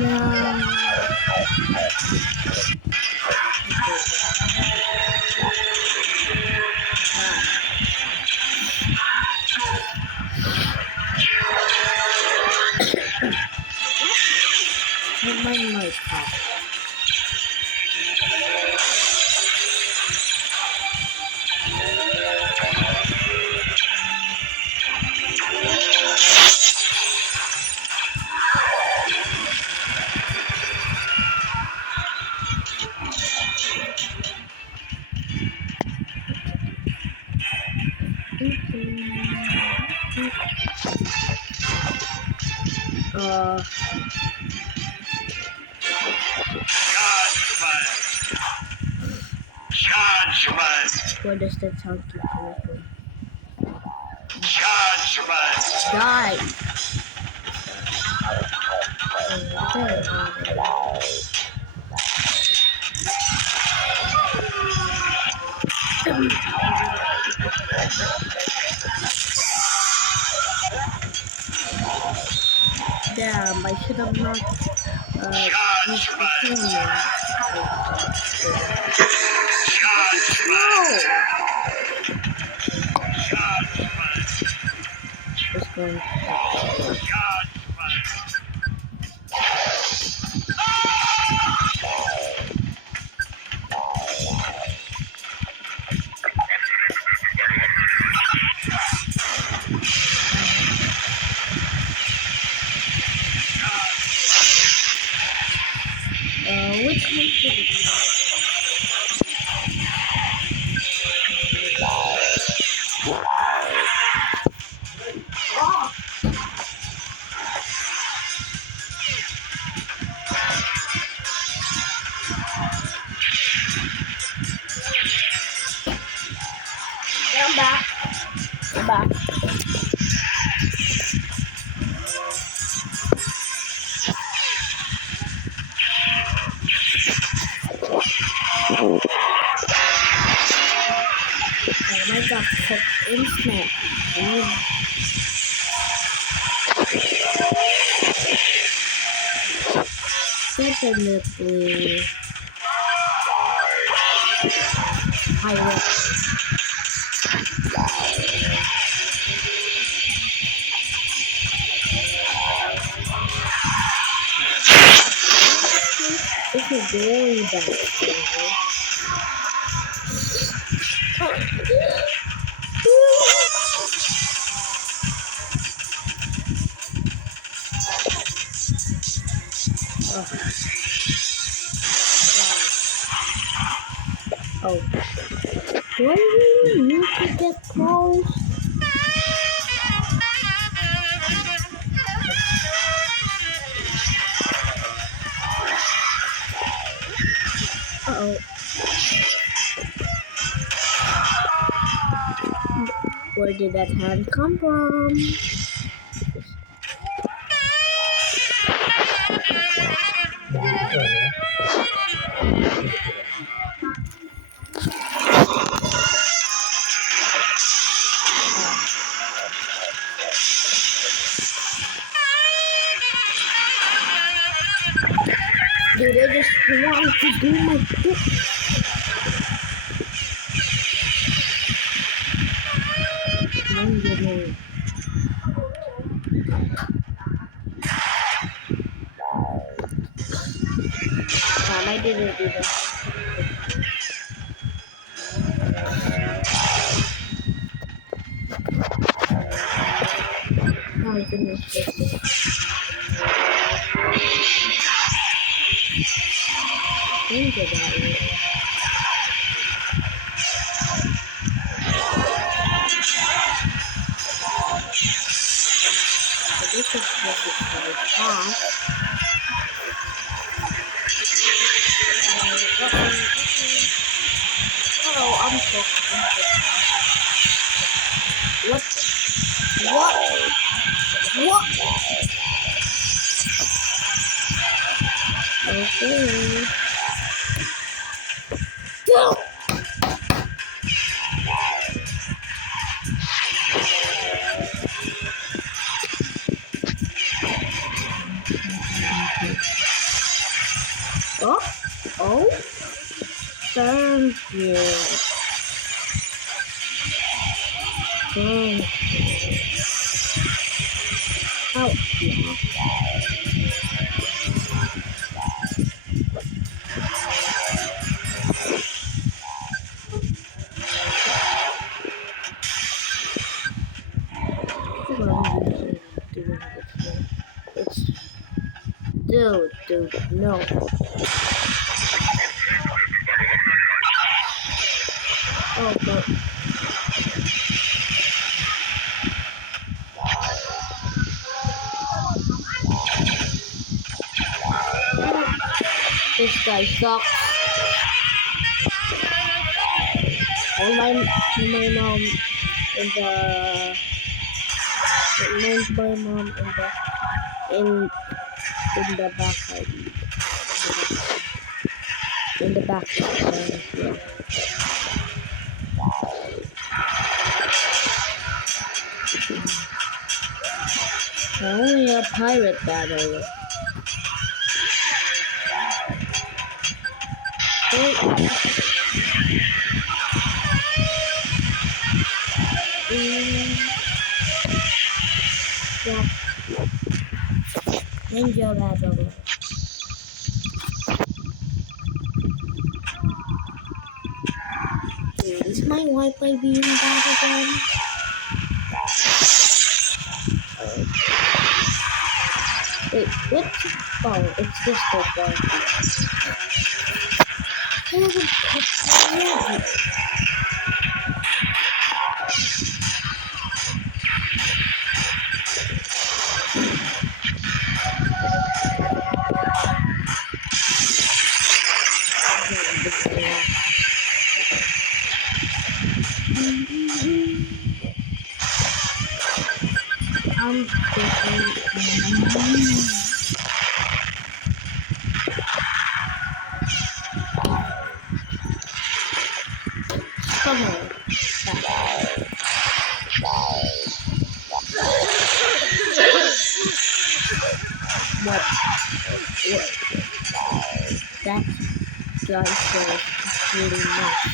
Yeah. My top. Uh, Judgment. where does that sound keep coming from? Judgment. Die! Damn, I should have not used the camera. No! Just going. Which one should it be? Come back. Come back. Oh my god, check in snap. Definitely. Pirate. This is very bad. Oh. Do I really need to get close? Uh-oh. Where did that hand come from? Dude, I just want to do my bit. One minute. I didn't do that. Oh, I finished this. Think about it. So this is what it's like. Oh, I'm fucked. What? What? What? Okay. Go! Oh, oh, thank you. Thank oh, yeah. Come on, you should doing this one. It's dude, no. Oh, but this guy sucks. Oh, my mom in the my mom in in the back in the back. Yeah. Only a pirate battle. Oh, yeah. Ninja battle. Wait, is my Wi-Fi being bad again? Wait, what? Oh, it's this one. I'm come on. What? That guy says it's really nice.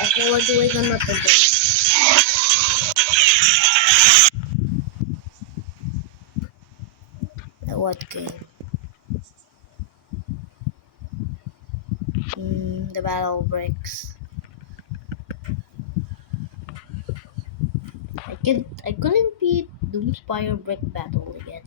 Okay, we're doing another game. What game? The battle breaks. I couldn't beat Doomspire Brick Battle yet.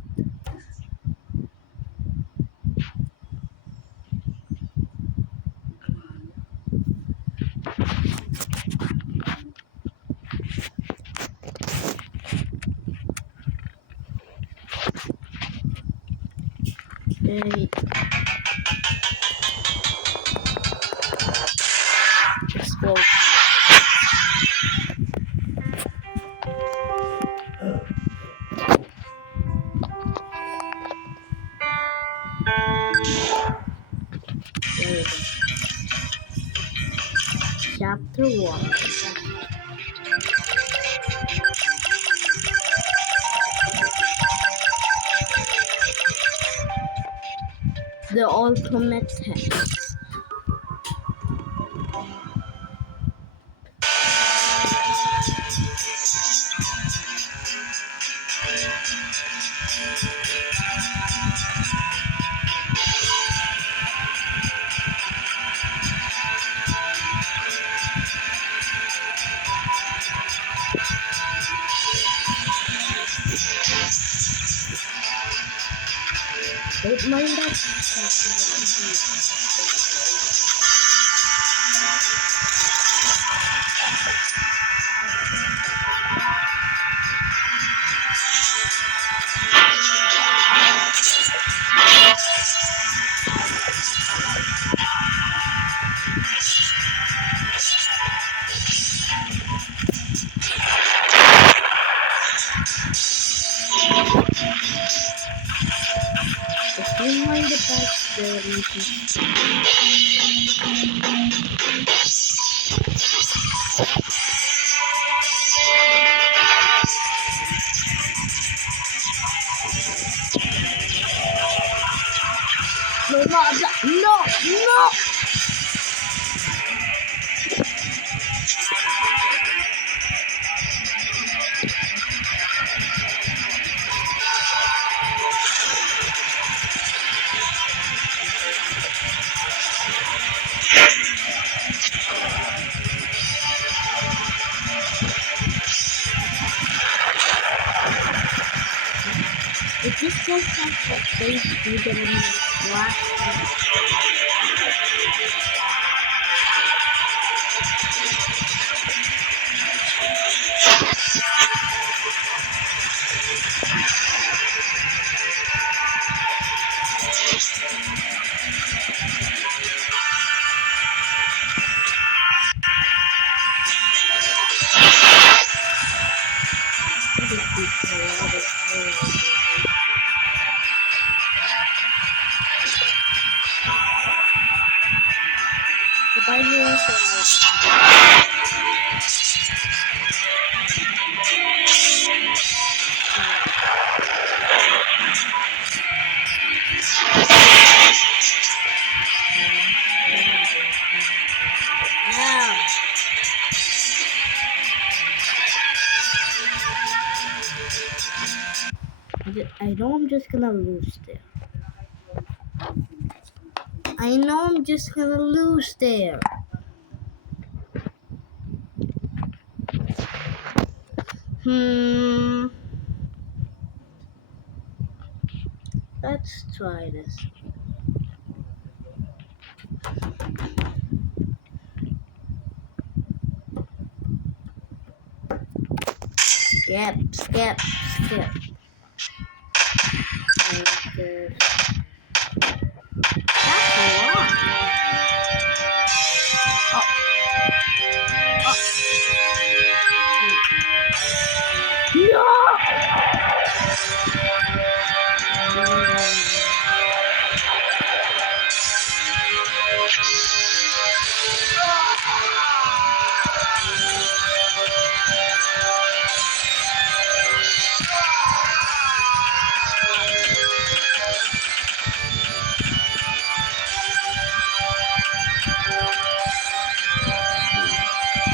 Hey, let's go. There we go. Chapter 1. The ultimate test. Don't mind that. mind if that's the reason? No, no! It just goes past that face speed that in the last If I knew I know I'm just gonna lose there. I know I'm just gonna lose there. Let's try this. Skip. Okay. That's a lot.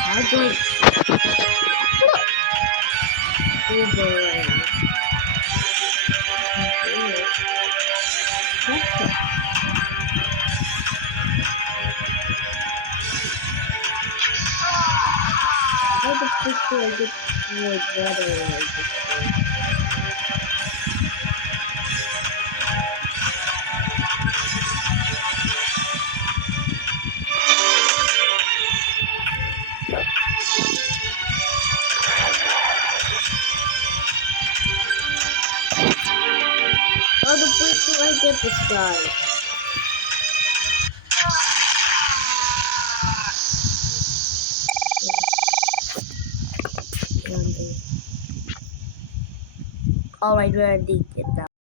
How do I... How the frick do I get more better like this? How the frick do I get this guy? Alright, we're addicted now.